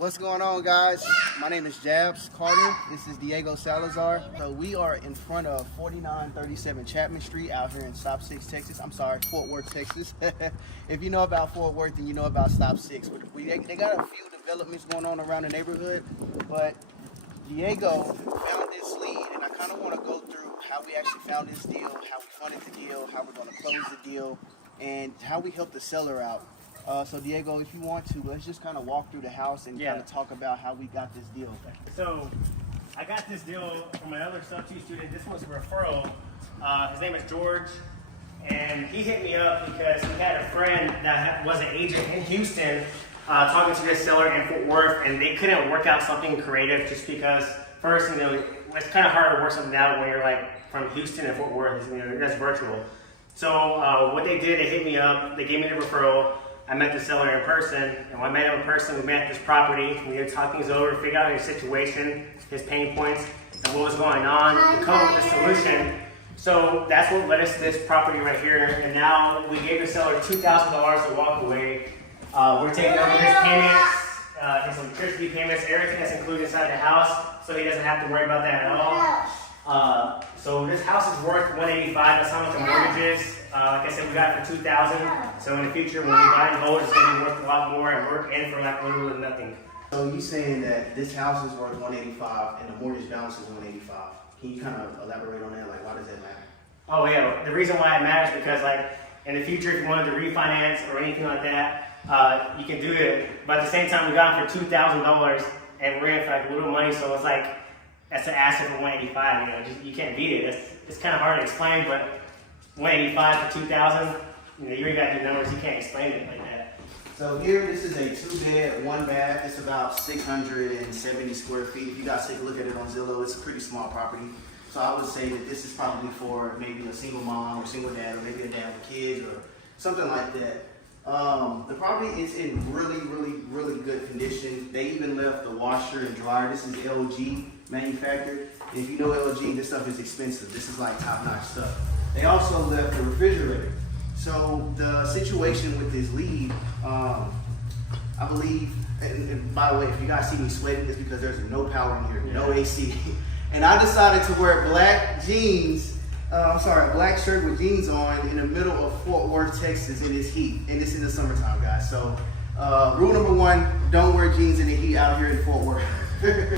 What's going on, guys? My name is Jabs Carter. This is Diego Salazar. So we are in front of 4937 Chapman Street out here in Stop 6, Texas. I'm sorry, Fort Worth, Texas. If you know about Fort Worth, then you know about Stop 6. They got a few developments going on around the neighborhood, but Diego found this lead, and I kind of want to go through how we actually found this deal, how we funded the deal, how we're going to close the deal, and how we helped the seller out. So Diego, if you want to, let's just kind of walk through the house and kind of talk about how we got this deal. So I got this deal from my other Subto student. This one's a referral. His name is George, and he hit me up because he had a friend that was an agent in Houston talking to this seller in Fort Worth, and they couldn't work out something creative just because, first, it's kind of hard to work something out when you're like from Houston and Fort Worth. That's virtual. So what they did, they hit me up. They gave me the referral. I met the seller in person, and when I met him in person, we met at this property. We had talked things over, figured out his situation, his pain points, and what was going on, to come up with a solution. So that's what led us to this property right here, and now we gave the seller $2,000 to walk away. We're taking over his payments, his electricity payments, everything that's included inside the house, so he doesn't have to worry about that at all. So this house is worth $185. That's how much the mortgage is. Like I said, we got it for $2,000. So in the future, when we buy and hold, it's going to be worth a lot more, and we're in for like literally nothing. So you saying that this house is worth $185 and the mortgage balance is $185? Can you kind of elaborate on that? Like, why does that matter? Oh yeah, the reason why it matters is because like in the future, if you wanted to refinance or anything like that, you can do it. But at the same time, we got it for $2,000, and we're in for like little money. So it's like that's an asset for $185. You can't beat it. It's kind of hard to explain, but $185 for $2,000. You already got to do numbers. You can't explain it like that. So here, this is a 2-bed, 1-bath. It's about 670 square feet. If you guys take a look at it on Zillow, it's a pretty small property. So I would say that this is probably for maybe a single mom or single dad, or maybe a dad with kids or something like that. The property is in really good condition. They even left the washer and dryer. This is LG manufactured. And if you know LG, this stuff is expensive. This is like top-notch stuff. They also left the refrigerator. So the situation with this lead, I believe, and by the way, if you guys see me sweating, it's because there's no power in here, no AC. And I decided to wear black jeans, a black shirt with jeans on in the middle of Fort Worth, Texas in this heat. And it's in the summertime, guys. So rule number 1, don't wear jeans in the heat out here in Fort Worth.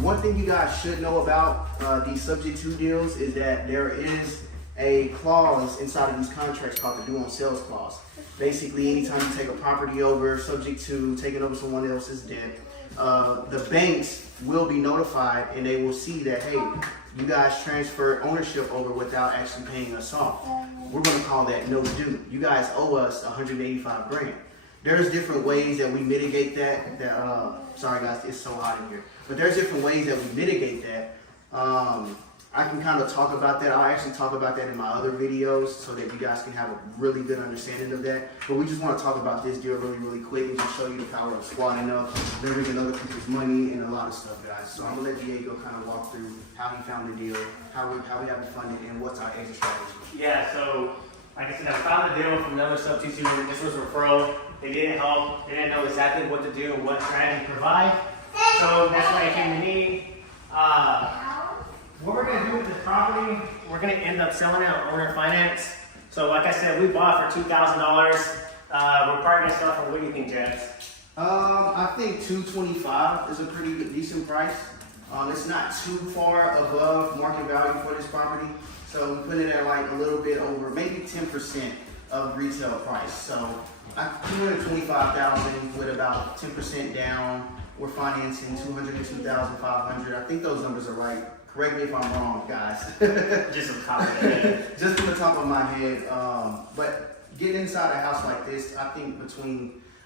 One thing you guys should know about these Subject to deals is that there is a clause inside of these contracts called the due on sales clause. Basically, anytime you take a property over subject to taking over someone else's debt, the banks will be notified, and they will see that, hey, you guys transferred ownership over without actually paying us off. We're going to call that no due. You guys owe us $185 grand. There's different ways that we mitigate that. Sorry guys, it's so hot in here. But there's different ways that we mitigate that. I can kind of talk about that. I'll actually talk about that in my other videos so that you guys can have a really good understanding of that. But we just want to talk about this deal really quick and just show you the power of squatting up, leveraging other people's money, and a lot of stuff, guys. So I'm going to let Diego kind of walk through how he found the deal, how we have it funded, and what's our exit strategy. Yeah, so like I said, I found the deal from another Subto student. This was a referral. They didn't help. They didn't know exactly what to do and what strategy to provide. So that's why they came to me. What we're going to do with this property, we're going to end up selling it on owner finance. So like I said, we bought for $2,000. We're probably going to sell for, what do you think, Jazz? I think $225 is a pretty good, decent price. It's not too far above market value for this property. So we put it at like a little bit over, maybe 10% of retail price. So $225,000 with about 10% down. We're financing $202,500. I think those numbers are right. Correct me if I'm wrong, guys. Just from the top of my head. Just from the top of my head. But getting inside a house like this, I think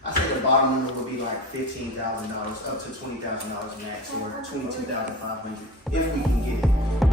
I say the bottom number would be like $15,000 up to $20,000 max, or $22,500 if we can get it.